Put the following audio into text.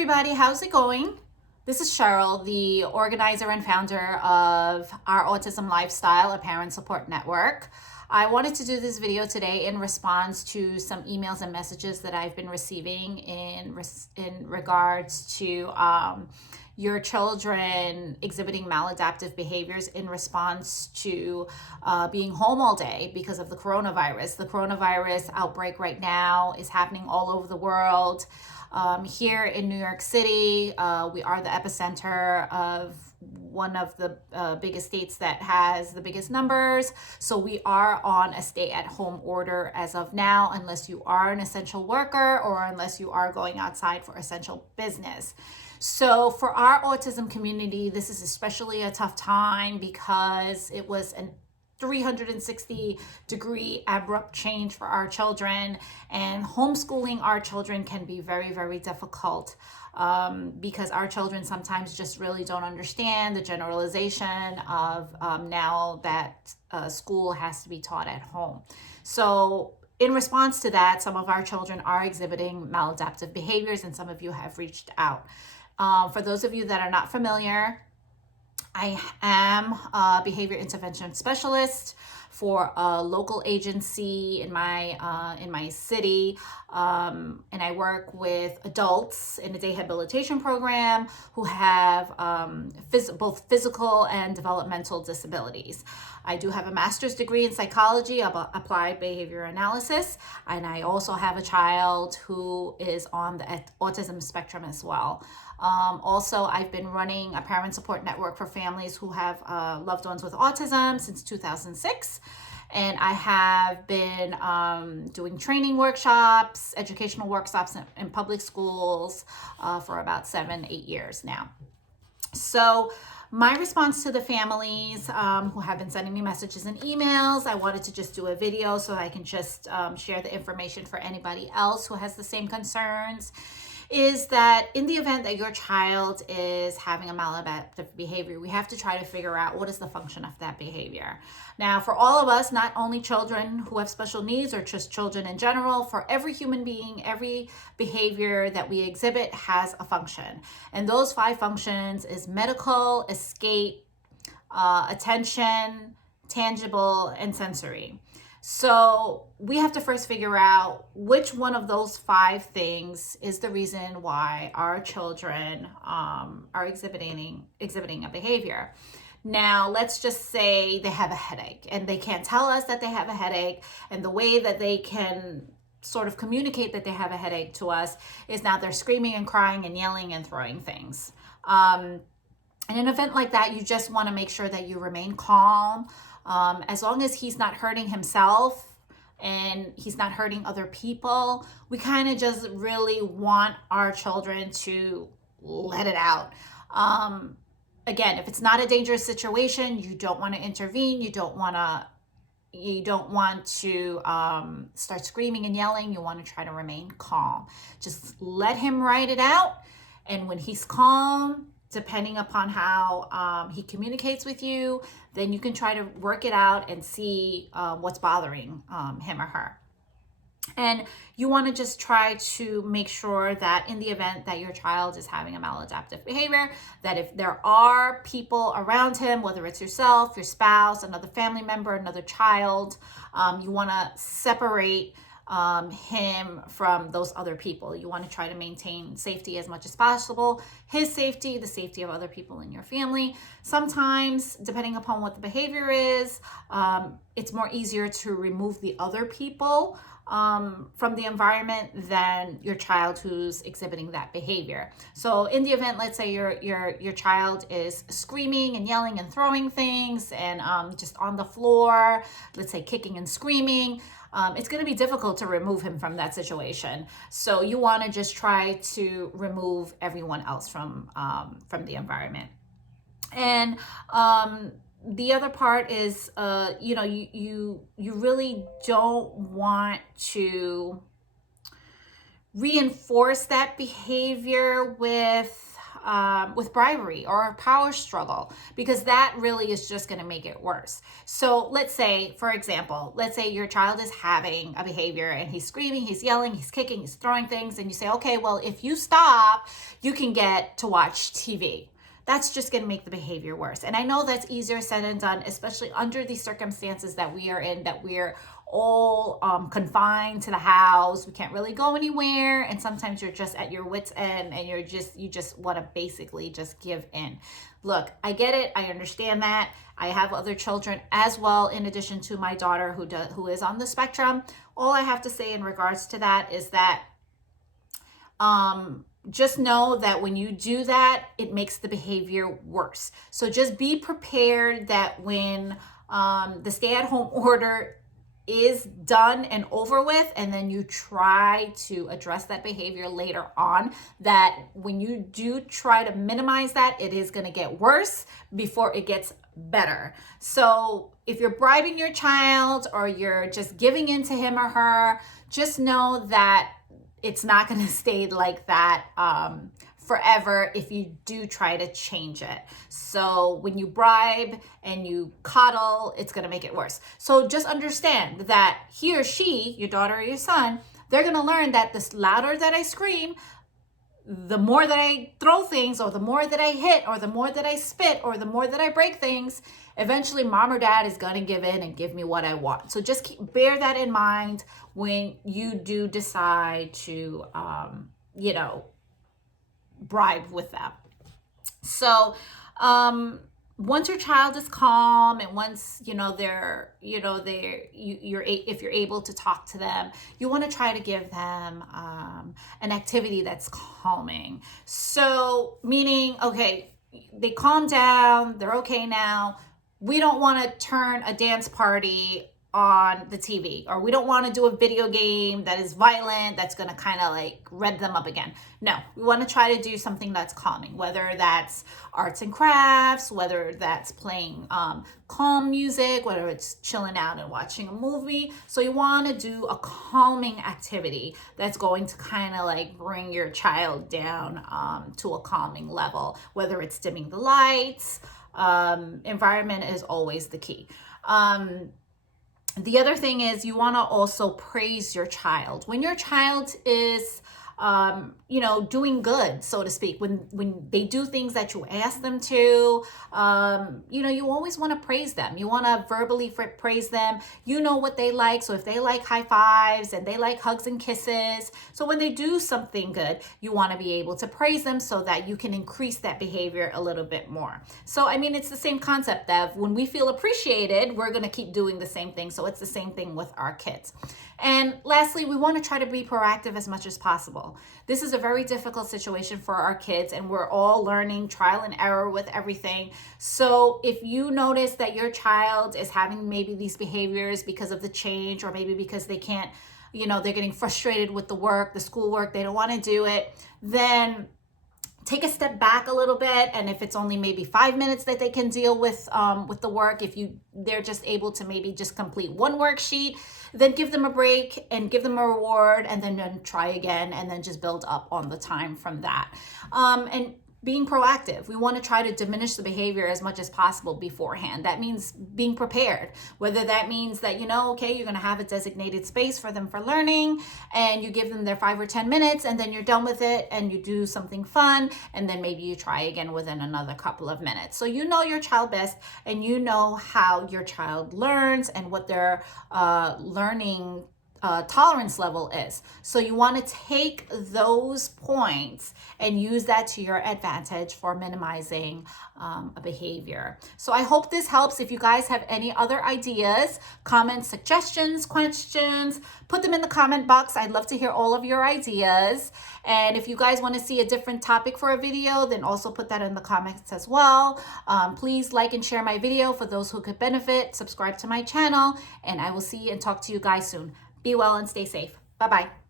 everybody, how's it going? This is Cheryl, the organizer and founder of our Autism Lifestyle, a parent support network. I wanted to do this video today in response to some emails and messages that I've been receiving in regards to your children exhibiting maladaptive behaviors in response to being home all day because of the coronavirus. The coronavirus outbreak right now is happening all over the world. Here in New York City, we are the epicenter of one of the biggest states that has the biggest numbers. So we are on a stay-at-home order as of now, unless you are an essential worker or unless you are going outside for essential business. So for our autism community, this is especially a tough time because it was an 360-degree abrupt change for our children, and homeschooling our children can be very, very difficult because our children sometimes just really don't understand the generalization of now that school has to be taught at home. So in response to that, some of our children are exhibiting maladaptive behaviors, and some of you have reached out. For those of you that are not familiar, I am a behavior intervention specialist for a local agency in my city, and I work with adults in a day habilitation program who have both physical and developmental disabilities. I do have a master's degree in psychology of applied behavior analysis, and I also have a child who is on the autism spectrum as well. Also, I've been running a parent support network for families who have loved ones with autism since 2006. And I have been doing training workshops, educational workshops in public schools for about 7-8 years now. So my response to the families who have been sending me messages and emails, I wanted to just do a video so I can just share the information for anybody else who has the same concerns, is that in the event that your child is having a maladaptive behavior, we have to try to figure out what is the function of that behavior. Now, for all of us, not only children who have special needs or just children in general, for every human being, every behavior that we exhibit has a function. And those 5 functions is medical, escape, attention, tangible, and sensory. So we have to first figure out which one of those 5 things is the reason why our children are exhibiting a behavior. Now, let's just say they have a headache and they can't tell us that they have a headache, and the way that they can sort of communicate that they have a headache to us is now they're screaming and crying and yelling and throwing things. In an event like that, you just want to make sure that you remain calm. As long as he's not hurting himself and he's not hurting other people, we kind of just really want our children to let it out. Again, if it's not a dangerous situation, you don't want to intervene. You don't want to start screaming and yelling. You want to try to remain calm. Just let him write it out. And when he's calm, depending upon how he communicates with you, then you can try to work it out and see what's bothering him or her. And you want to just try to make sure that in the event that your child is having a maladaptive behavior, that if there are people around him, whether it's yourself, your spouse, another family member, another child, you want to separate him from those other people. You want to try to maintain safety as much as possible, his safety, the safety of other people in your family. Sometimes, depending upon what the behavior is, it's more easier to remove the other people from the environment than your child who's exhibiting that behavior. So in the event, let's say your child is screaming and yelling and throwing things and just on the floor, let's say kicking and screaming, it's going to be difficult to remove him from that situation. So you want to just try to remove everyone else from the environment. And the other part is, you really don't want to reinforce that behavior with with bribery or a power struggle, because that really is just going to make it worse. So let's say, for example, let's say your child is having a behavior and he's screaming, he's yelling, he's kicking, he's throwing things, and you say, okay, well, if you stop, you can get to watch TV. That's just going to make the behavior worse. And I know that's easier said than done, especially under the circumstances that we are in, that we're all confined to the house. We can't really go anywhere. And sometimes you're just at your wit's end and you just want to basically just give in. Look, I get it. I understand that. I have other children as well, in addition to my daughter who is on the spectrum. All I have to say in regards to that is that just know that when you do that, it makes the behavior worse. So just be prepared that when the stay-at-home order is done and over with, and then you try to address that behavior later on, that when you do try to minimize that, it is going to get worse before it gets better. So if you're bribing your child or you're just giving in to him or her, just know that it's not going to stay like that forever if you do try to change it. So when you bribe and you coddle, it's going to make it worse. So just understand that he or she, your daughter or your son, they're going to learn that the louder that I scream, the more that I throw things, or the more that I hit, or the more that I spit, or the more that I break things, eventually mom or dad is going to give in and give me what I want. So just bear that in mind when you do decide to, bribe with them. So once your child is calm, and once if you're able to talk to them, you want to try to give them an activity that's calming. So meaning, okay, they calm down, they're okay now. We don't want to turn a dance party on the TV, or we don't want to do a video game that is violent, that's going to kind of like rev them up again. No, we want to try to do something that's calming, whether that's arts and crafts, whether that's playing calm music, whether it's chilling out and watching a movie. So you want to do a calming activity that's going to kind of like bring your child down to a calming level, whether it's dimming the lights. Environment is always the key. The other thing is, you want to also praise your child. When your child is, doing good, so to speak, when they do things that you ask them to, you always want to praise them. You want to verbally praise them. You know what they like. So if they like high fives and they like hugs and kisses, so when they do something good, you want to be able to praise them so that you can increase that behavior a little bit more. So, it's the same concept of when we feel appreciated, we're going to keep doing the same thing. So it's the same thing with our kids. And lastly, we want to try to be proactive as much as possible. This is a very difficult situation for our kids, and we're all learning trial and error with everything. So if you notice that your child is having maybe these behaviors because of the change, or maybe because they can't, they're getting frustrated with the schoolwork, they don't want to do it, then take a step back a little bit. And if it's only maybe 5 minutes that they can deal with the work, if they're just able to maybe just complete one worksheet, then give them a break and give them a reward, and then try again, and then just build up on the time from that. And being proactive, we want to try to diminish the behavior as much as possible beforehand. That means being prepared, whether that means that, okay, you're going to have a designated space for them for learning, and you give them their 5 or 10 minutes, and then you're done with it, and you do something fun, and then maybe you try again within another couple of minutes. So you know your child best, and you know how your child learns and what their learning tolerance level is. So you want to take those points and use that to your advantage for minimizing a behavior. So I hope this helps. If you guys have any other ideas, comments, suggestions, questions, put them in the comment box. I'd love to hear all of your ideas. And if you guys want to see a different topic for a video, then also put that in the comments as well. Please like and share my video for those who could benefit. Subscribe to my channel, and I will see and talk to you guys soon. Be well and stay safe. Bye-bye.